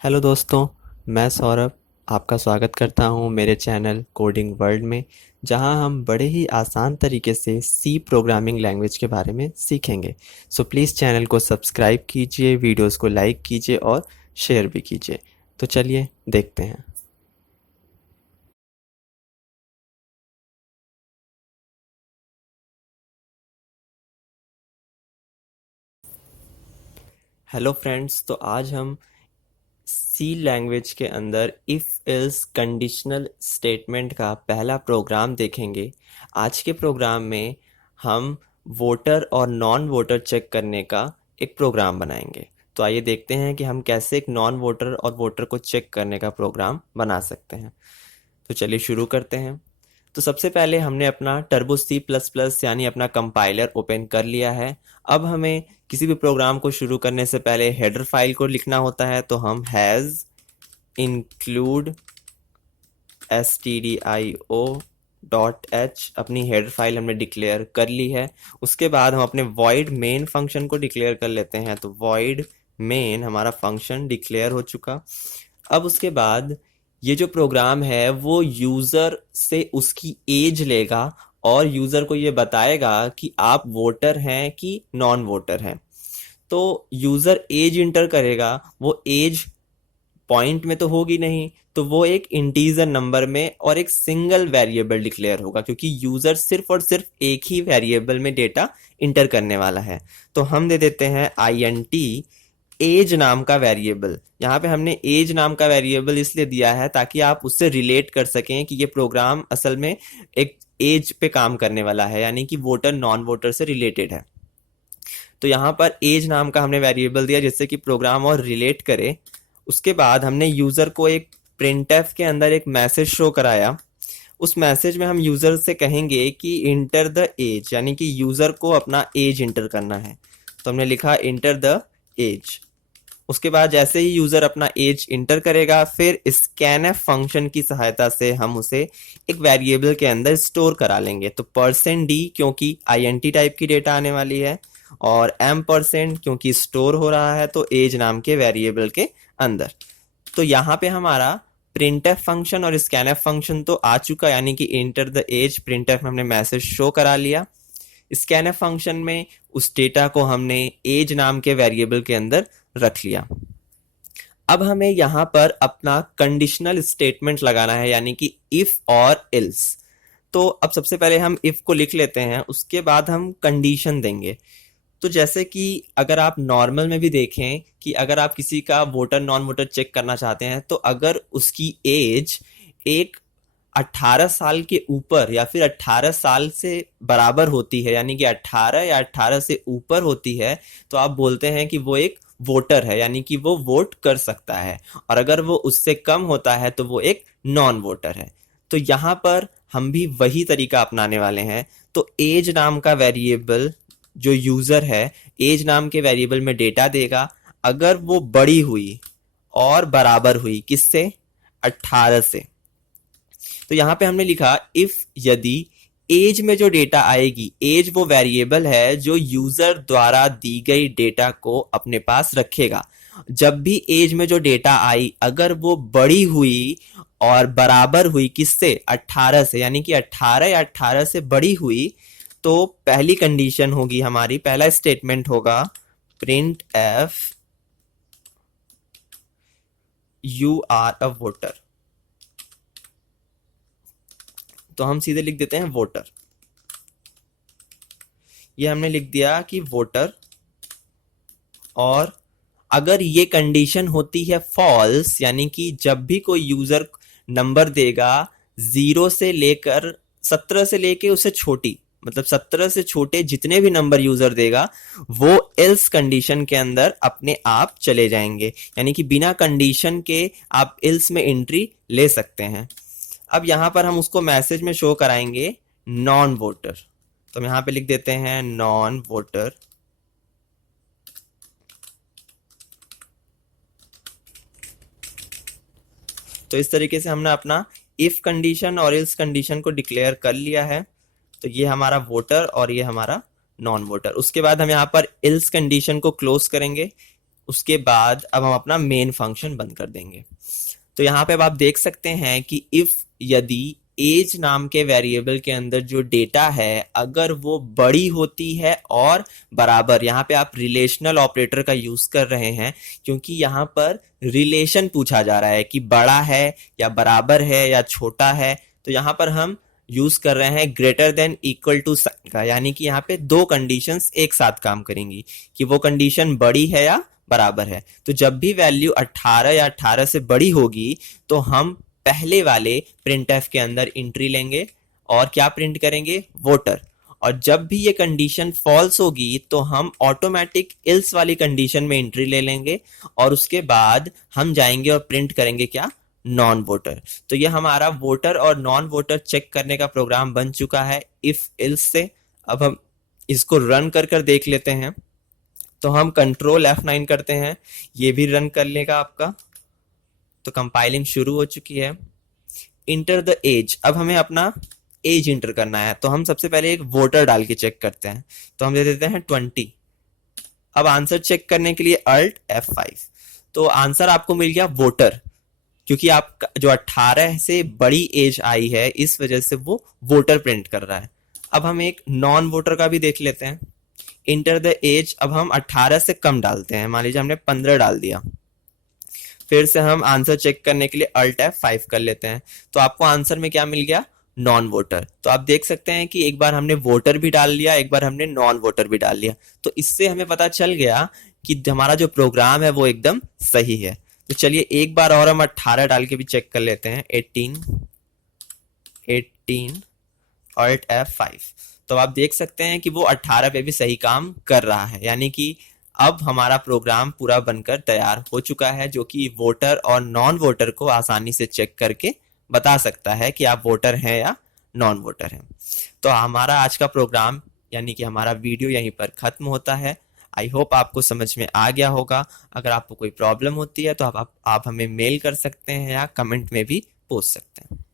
Hello दोस्तों, मैं सौरभ आपका स्वागत करता हूं मेरे चैनल कोडिंग वर्ल्ड में, जहां हम बड़े ही आसान तरीके से सी प्रोग्रामिंग लैंग्वेज के बारे में सीखेंगे। सो प्लीज़ चैनल को सब्सक्राइब कीजिए, वीडियोस को लाइक कीजिए और शेयर भी कीजिए। तो चलिए देखते हैं। हेलो फ्रेंड्स, तो आज हम सी लैंग्वेज के अंदर इफ़ एल्स कंडीशनल स्टेटमेंट का पहला प्रोग्राम देखेंगे। आज के प्रोग्राम में हम वोटर और नॉन वोटर चेक करने का एक प्रोग्राम बनाएंगे। तो आइए देखते हैं कि हम कैसे एक नॉन वोटर और वोटर को चेक करने का प्रोग्राम बना सकते हैं। तो चलिए शुरू करते हैं। तो सबसे पहले हमने अपना टर्बो सी प्लस प्लस यानी अपना कंपाइलर ओपन कर लिया है। अब हमें किसी भी प्रोग्राम को शुरू करने से पहले हेडर फाइल को लिखना होता है, तो हम हैज़ इंक्लूड stdio.h अपनी हेडर फाइल हमने डिक्लेयर कर ली है। उसके बाद हम अपने void main फंक्शन को डिक्लेयर कर लेते हैं। तो void main हमारा फंक्शन डिक्लेयर हो चुका। अब उसके बाद ये जो प्रोग्राम है वो यूज़र से उसकी एज लेगा और यूज़र को ये बताएगा कि आप वोटर हैं कि नॉन वोटर हैं। तो यूज़र एज इंटर करेगा, वो एज पॉइंट में तो होगी नहीं, तो वो एक इंटीजर नंबर में और एक सिंगल वेरिएबल डिक्लेयर होगा, क्योंकि यूजर सिर्फ और सिर्फ एक ही वेरिएबल में डेटा इंटर करने वाला है। तो हम दे देते हैं INT एज नाम का वेरिएबल। यहाँ पे हमने एज नाम का वेरिएबल इसलिए दिया है ताकि आप उससे रिलेट कर सकें कि ये प्रोग्राम असल में एक एज पे काम करने वाला है, यानी कि वोटर नॉन वोटर से रिलेटेड है। तो यहाँ पर एज नाम का हमने वेरिएबल दिया जिससे कि प्रोग्राम और रिलेट करे। उसके बाद हमने यूज़र को एक प्रिंटफ के अंदर एक मैसेज शो कराया। उस मैसेज में हम यूज़र से कहेंगे कि इंटर द एज, यानी कि यूज़र को अपना एज इंटर करना है। तो हमने लिखा इंटर द एज। उसके बाद जैसे ही यूज़र अपना एज इंटर करेगा, फिर स्कैनफ फंक्शन की सहायता से हम उसे एक वेरिएबल के अंदर स्टोर करा लेंगे। तो %d क्योंकि INT टाइप की डेटा आने वाली है, और M% क्योंकि स्टोर हो रहा है तो एज नाम के वेरिएबल के अंदर। तो यहाँ पे हमारा प्रिंटफ फंक्शन और स्कैनफ फंक्शन तो आ चुका, यानी कि इंटर द एज प्रिंटफ में हमने मैसेज शो करा लिया। स्कैनफ फंक्शन में उस डेटा को हमने एज नाम के वेरिएबल के अंदर रख लिया। अब हमें यहाँ पर अपना कंडीशनल स्टेटमेंट लगाना है, यानी कि इफ और एल्स। तो अब सबसे पहले हम इफ को लिख लेते हैं, उसके बाद हम कंडीशन देंगे। तो जैसे कि अगर आप नॉर्मल में भी देखें कि अगर आप किसी का वोटर नॉन वोटर चेक करना चाहते हैं, तो अगर उसकी एज एक 18 साल के ऊपर या फिर 18 साल से बराबर होती है, यानी कि 18 या 18 से ऊपर होती है, तो आप बोलते हैं कि वो एक वोटर है, यानी कि वो वोट कर सकता है। और अगर वो उससे कम होता है तो वो एक नॉन वोटर है। तो यहाँ पर हम भी वही तरीका अपनाने वाले हैं। तो एज नाम का वेरिएबल जो यूजर है एज नाम के वेरिएबल में डेटा देगा। अगर वो बड़ी हुई और बराबर हुई किससे? 18 से। तो यहाँ पे हमने लिखा इफ यदि एज में जो डेटा आएगी, एज वो वेरिएबल है जो यूजर द्वारा दी गई डेटा को अपने पास रखेगा। जब भी एज में जो डेटा आई अगर वो बड़ी हुई और बराबर हुई किससे? 18 से, यानी कि 18 या 18 से बड़ी हुई, तो पहली कंडीशन होगी हमारी, पहला स्टेटमेंट होगा print if you are a voter. तो हम सीधे लिख देते हैं वोटर। ये हमने लिख दिया कि वोटर। और अगर ये कंडीशन होती है फॉल्स, यानी कि जब भी कोई यूजर नंबर देगा 0 से लेकर 17 से लेके उससे छोटी, मतलब 17 से छोटे जितने भी नंबर यूजर देगा वो एल्स कंडीशन के अंदर अपने आप चले जाएंगे, यानी कि बिना कंडीशन के आप एल्स में एंट्री ले सकते हैं। अब यहां पर हम उसको मैसेज में शो कराएंगे नॉन वोटर। तो हम यहां पे लिख देते हैं नॉन वोटर। तो इस तरीके से हमने अपना इफ कंडीशन और एल्स कंडीशन को डिक्लेयर कर लिया है। तो ये हमारा वोटर और ये हमारा नॉन वोटर। उसके बाद हम यहाँ पर एल्स कंडीशन को क्लोज करेंगे। उसके बाद अब हम अपना मेन फंक्शन बंद कर देंगे। तो यहाँ पे अब आप देख सकते हैं कि इफ यदि एज नाम के वेरिएबल के अंदर जो डेटा है अगर वो बड़ी होती है और बराबर, यहाँ पे आप रिलेशनल ऑपरेटर का यूज कर रहे हैं क्योंकि यहाँ पर रिलेशन पूछा जा रहा है कि बड़ा है या बराबर है या छोटा है। तो यहाँ पर हम यूज कर रहे हैं greater than equal to sign का, यानी कि यहाँ पे दो कंडीशंस एक साथ काम करेंगी कि वो कंडीशन बड़ी है या बराबर है। तो जब भी वैल्यू 18 या 18 से बड़ी होगी तो हम पहले वाले प्रिंटफ के अंदर एंट्री लेंगे और क्या प्रिंट करेंगे, वोटर। और जब भी ये कंडीशन फॉल्स होगी तो हम ऑटोमेटिक इल्स वाली कंडीशन में एंट्री ले लेंगे और उसके बाद हम जाएंगे और प्रिंट करेंगे क्या, नॉन वोटर। तो ये हमारा वोटर और नॉन वोटर चेक करने का प्रोग्राम बन चुका है इफ इल्स से। अब हम इसको रन कर देख लेते हैं। तो हम कंट्रोल F9 करते हैं, ये भी रन कर लेगा आपका। तो कंपाइलिंग शुरू हो चुकी है। इंटर द एज, अब हमें अपना एज इंटर करना है। तो हम सबसे पहले एक वोटर डाल के चेक करते हैं। तो हम दे देते हैं 20। अब आंसर चेक करने के लिए अल्ट F5। तो आंसर आपको मिल गया वोटर, क्योंकि आपका जो 18 से बड़ी एज आई है इस वजह से वो वोटर प्रिंट कर रहा है। अब हम एक नॉन वोटर का भी देख लेते हैं। इंटर द एज, अब हम 18 से कम डालते हैं, मान लीजिए हमने 15 डाल दिया। फिर से हम आंसर चेक करने के लिए अल्ट F5 कर लेते हैं। तो आपको आंसर में क्या मिल गया, नॉन वोटर। तो आप देख सकते हैं कि एक बार हमने वोटर भी डाल लिया, एक बार हमने नॉन वोटर भी डाल लिया। तो इससे हमें पता चल गया कि हमारा जो प्रोग्राम है वो एकदम सही है। तो चलिए एक बार और हम 18 डाल के भी चेक कर लेते हैं। 18 अल्ट F5। तो आप देख सकते हैं कि वो 18 पे भी सही काम कर रहा है, यानी कि अब हमारा प्रोग्राम पूरा बनकर तैयार हो चुका है, जो कि वोटर और नॉन वोटर को आसानी से चेक करके बता सकता है कि आप वोटर हैं या नॉन वोटर हैं। तो हमारा आज का प्रोग्राम यानी कि हमारा वीडियो यहीं पर खत्म होता है। आई होप आपको समझ में आ गया होगा। अगर आपको कोई प्रॉब्लम होती है तो आप हमें मेल कर सकते हैं या कमेंट में भी पूछ सकते हैं।